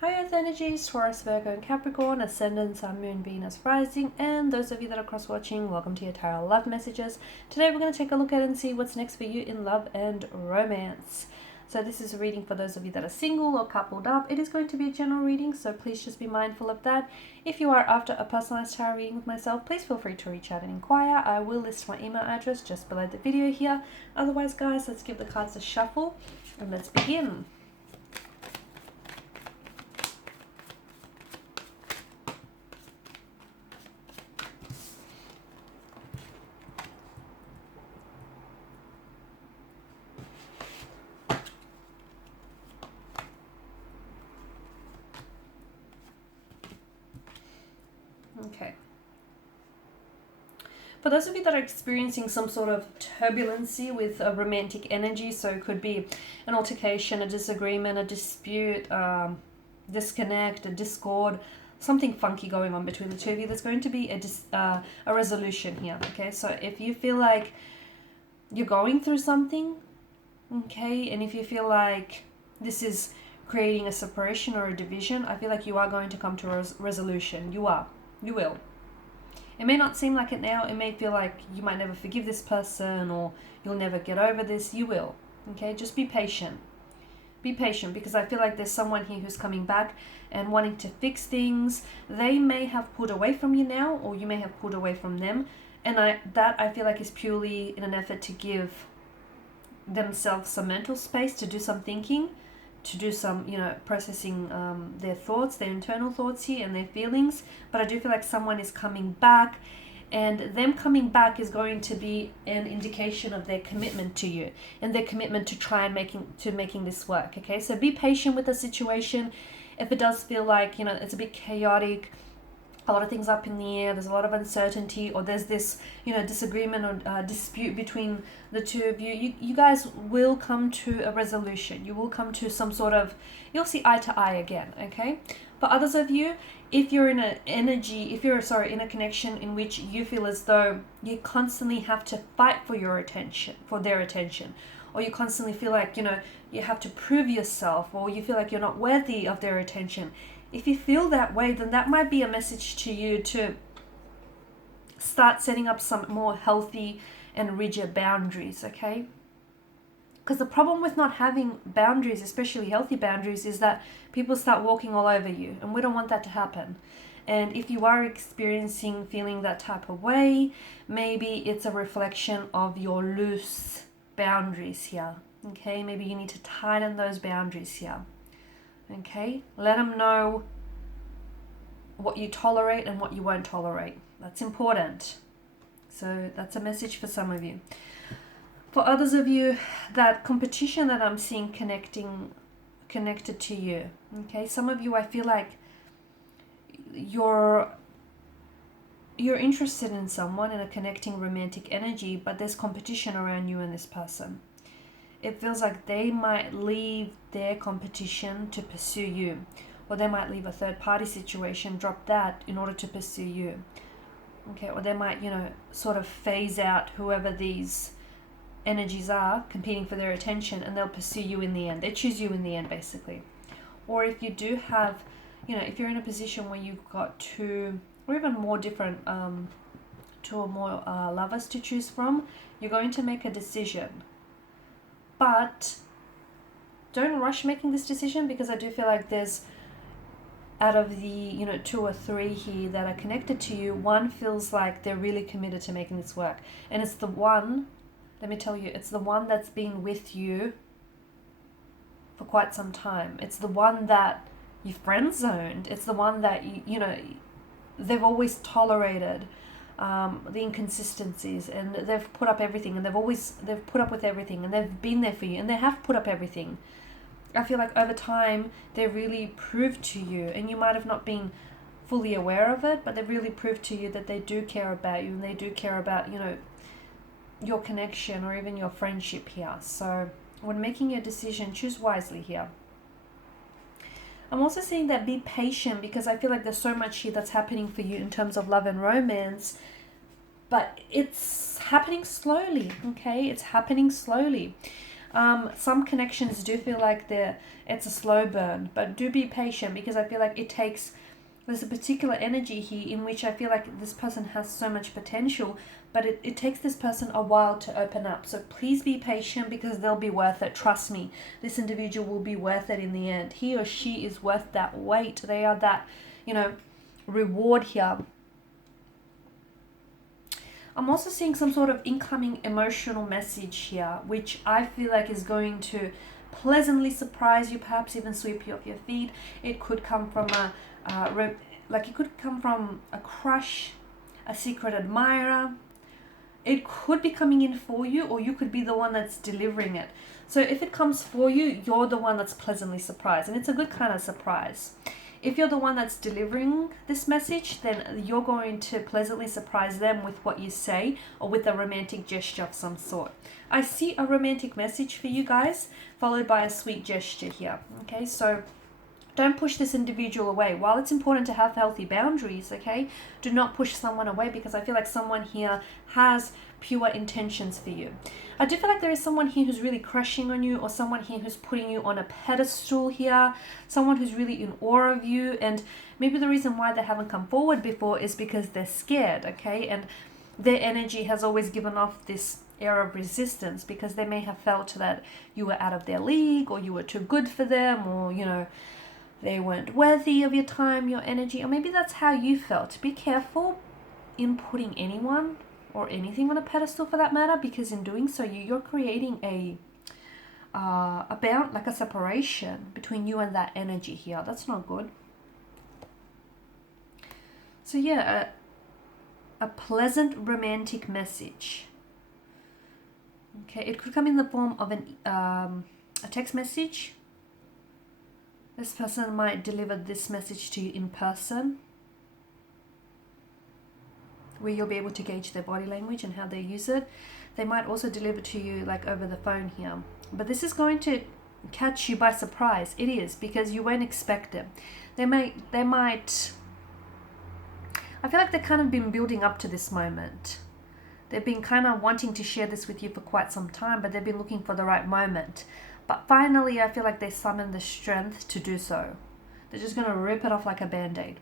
High Earth energies, Taurus, Virgo, and Capricorn, Ascendant, Sun, Moon, Venus, Rising, and those of you that are cross-watching, welcome to your tarot love messages. Today we're going to take a look at and see what's next for you in love and romance. So this is a reading for those of you that are single or coupled up. It is going to be a general reading, so please just be mindful of that. If you are after a personalized tarot reading with myself, please feel free to reach out and inquire. I will list my email address just below the video here. Otherwise, guys, let's give the cards a shuffle and let's begin. Okay. For those of you that are experiencing some sort of turbulency with a romantic energy, so it could be an altercation, a disagreement, a dispute, disconnect, a discord, something funky going on between the two of you, there's going to be a resolution here, okay? So if you feel like you're going through something, okay, and if you feel like this is creating a separation or a division, I feel like you are going to come to a resolution. You will. It may not seem like it now. It may feel like you might never forgive this person or you'll never get over this. You will. Okay, just be patient. Be patient, because I feel like there's someone here who's coming back and wanting to fix things. They may have pulled away from you now, or you may have pulled away from them. And I feel like is purely in an effort to give themselves some mental space to do some thinking, to do some, processing their thoughts, their internal thoughts here and their feelings. But I do feel like someone is coming back, and them coming back is going to be an indication of their commitment to you and their commitment to try and making this work. Okay, so be patient with the situation. If it does feel like, it's a bit chaotic, a lot of things up in the air, there's a lot of uncertainty, or there's this, disagreement or dispute between the two of you, you guys will come to a resolution. You will come to some sort of, you'll see eye to eye again, okay? For others of you, if you're in in a connection in which you feel as though you constantly have to fight for their attention, or you constantly feel like, you have to prove yourself, or you feel like you're not worthy of their attention, if you feel that way, then that might be a message to you to start setting up some more healthy and rigid boundaries, okay? Because the problem with not having boundaries, especially healthy boundaries, is that people start walking all over you, and we don't want that to happen. And if you are feeling that type of way, maybe it's a reflection of your loose boundaries here, okay? Maybe you need to tighten those boundaries here. Okay, let them know what you tolerate and what you won't tolerate. That's important. So that's a message for some of you. For others of you, that competition that I'm seeing connected to you. Okay, some of you, I feel like you're interested in someone, in a connecting romantic energy, but there's competition around you and this person. It feels like they might leave their competition to pursue you, or they might leave a third-party situation, drop that in order to pursue you. Okay, or they might, sort of phase out whoever these energies are competing for their attention, and they'll pursue you in the end. They choose you in the end, basically. Or if you do have, if you're in a position where you've got two or even more different, two or more lovers to choose from, you're going to make a decision. But don't rush making this decision, because I do feel like there's, out of the, two or three here that are connected to you, one feels like they're really committed to making this work. And it's the one, let me tell you, it's the one that's been with you for quite some time. It's the one that you friend zoned. It's the one that, they've always tolerated the inconsistencies, and they've put up everything, and they've put up with everything, and they've been there for you, and they have put up everything. I feel like over time they really proved to you, and you might have not been fully aware of it, but they've really proved to you that they do care about you, and they do care about, your connection or even your friendship here. So when making your decision, choose wisely here. I'm also seeing that be patient, because I feel like there's so much here that's happening for you in terms of love and romance, but it's happening slowly, okay? It's happening slowly. Some connections do feel like it's a slow burn, but do be patient, because I feel like there's a particular energy here in which I feel like this person has so much potential, but it takes this person a while to open up. So please be patient, because they'll be worth it. Trust me, this individual will be worth it in the end. He or she is worth that wait. They are that, reward here. I'm also seeing some sort of incoming emotional message here, which I feel like is going to pleasantly surprise you, perhaps even sweep you off your feet. It could come from it could come from a crush, a secret admirer. It could be coming in for you, or you could be the one that's delivering it. So if it comes for you, you're the one that's pleasantly surprised, and it's a good kind of surprise. If you're the one that's delivering this message, then you're going to pleasantly surprise them with what you say, or with a romantic gesture of some sort. I see a romantic message for you guys, followed by a sweet gesture here. Okay, so don't push this individual away. While it's important to have healthy boundaries, okay, do not push someone away, because I feel like someone here has pure intentions for you. I do feel like there is someone here who's really crushing on you, or someone here who's putting you on a pedestal here, someone who's really in awe of you, and maybe the reason why they haven't come forward before is because they're scared, okay, and their energy has always given off this air of resistance, because they may have felt that you were out of their league, or you were too good for them, or they weren't worthy of your time, your energy, or maybe that's how you felt. Be careful in putting anyone or anything on a pedestal, for that matter, because in doing so, you're creating a separation between you and that energy here. That's not good. So yeah, a pleasant romantic message. Okay, it could come in the form of a text message. This person might deliver this message to you in person, where you'll be able to gauge their body language and how they use it. They might also deliver to you like over the phone here. But this is going to catch you by surprise. It is, because you won't expect it. They might, I feel like they've kind of been building up to this moment. They've been kind of wanting to share this with you for quite some time, but they've been looking for the right moment. But finally, I feel like they summoned the strength to do so. They're just going to rip it off like a band-aid.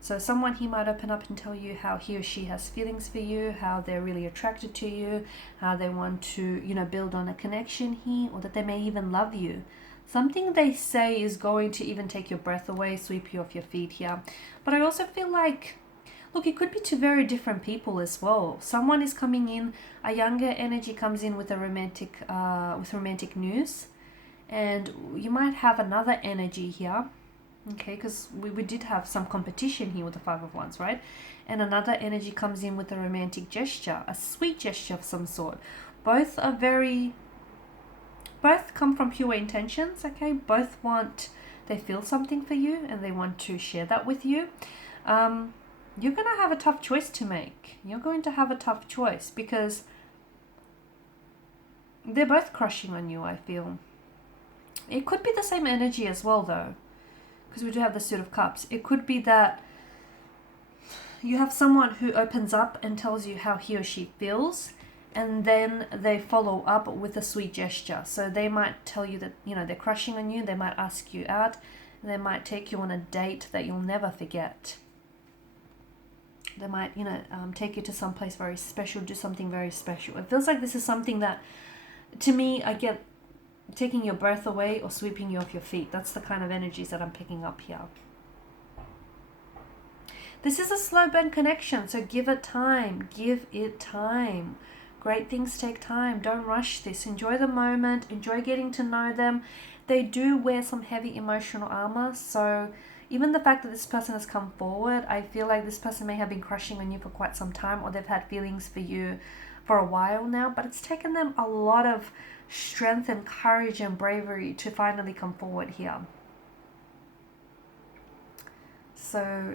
So someone he might open up and tell you how he or she has feelings for you, how they're really attracted to you, how they want to, build on a connection here, or that they may even love you. Something they say is going to even take your breath away, sweep you off your feet here. But I also feel like, look, it could be two very different people as well. Someone is coming in, a younger energy comes in with romantic news, and you might have another energy here. Okay, because we did have some competition here with the Five of Wands, right? And another energy comes in with a romantic gesture, a sweet gesture of some sort. Both come from pure intentions, okay? They feel something for you, and they want to share that with you. You're going to have a tough choice to make. You're going to have a tough choice, because they're both crushing on you, I feel. It could be the same energy as well, though, because we do have the Suit of Cups. It could be that you have someone who opens up and tells you how he or she feels, and then they follow up with a sweet gesture. So they might tell you that, they're crushing on you. They might ask you out. They might take you on a date that you'll never forget. They might, take you to some place very special, do something very special. It feels like this is something that, to me, I get taking your breath away or sweeping you off your feet. That's the kind of energies that I'm picking up here. This is a slow burn connection, so give it time. Give it time. Great things take time. Don't rush this. Enjoy the moment. Enjoy getting to know them. They do wear some heavy emotional armor, so even the fact that this person has come forward, I feel like this person may have been crushing on you for quite some time, or they've had feelings for you for a while now, but it's taken them a lot of strength and courage and bravery to finally come forward here. So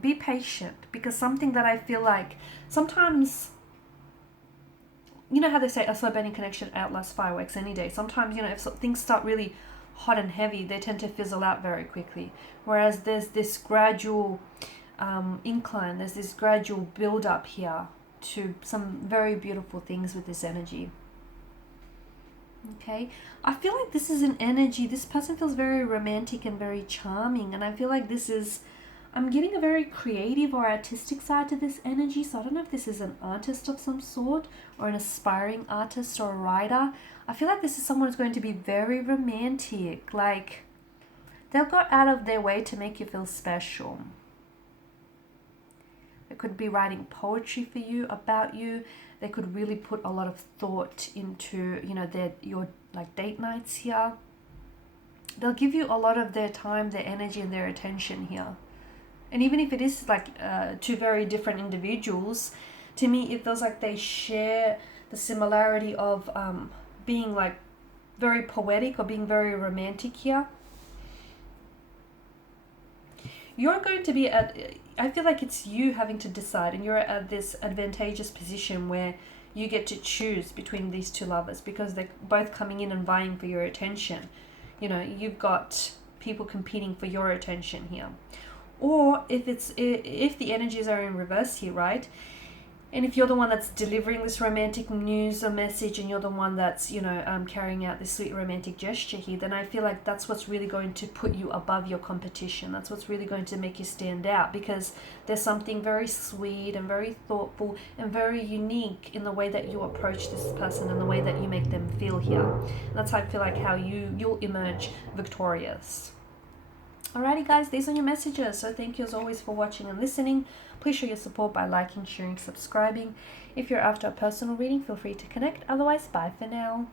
be patient, because something that I feel like sometimes, how they say a slow burning connection outlasts fireworks any day. Sometimes, if things start really hot and heavy, they tend to fizzle out very quickly. Whereas there's this gradual incline, there's this gradual build up here to some very beautiful things with this energy. Okay, I feel like this is an energy, this person feels very romantic and very charming, and I feel like this is, I'm getting a very creative or artistic side to this energy. So I don't know if this is an artist of some sort or an aspiring artist or a writer. I feel like this is someone who's going to be very romantic, like they'll go out of their way to make you feel special. They could be writing poetry for you, about you. They could really put a lot of thought into, you know, your like date nights here. They'll give you a lot of their time, their energy, and their attention here. And even if it is like two very different individuals, to me it feels like they share the similarity of being like very poetic or being very romantic here. You're going to be at, I feel like it's you having to decide, and you're at this advantageous position where you get to choose between these two lovers because they're both coming in and vying for your attention. You know, you've got people competing for your attention here. Or if the energies are in reverse here, right? And if you're the one that's delivering this romantic news or message, and you're the one that's, you know, carrying out this sweet romantic gesture here, then I feel like that's what's really going to put you above your competition. That's what's really going to make you stand out, because there's something very sweet and very thoughtful and very unique in the way that you approach this person and the way that you make them feel here. And that's how I feel like how you'll emerge victorious. Alrighty guys, these are your messages. So thank you as always for watching and listening. Please show your support by liking, sharing, subscribing. If you're after a personal reading, feel free to connect. Otherwise, bye for now.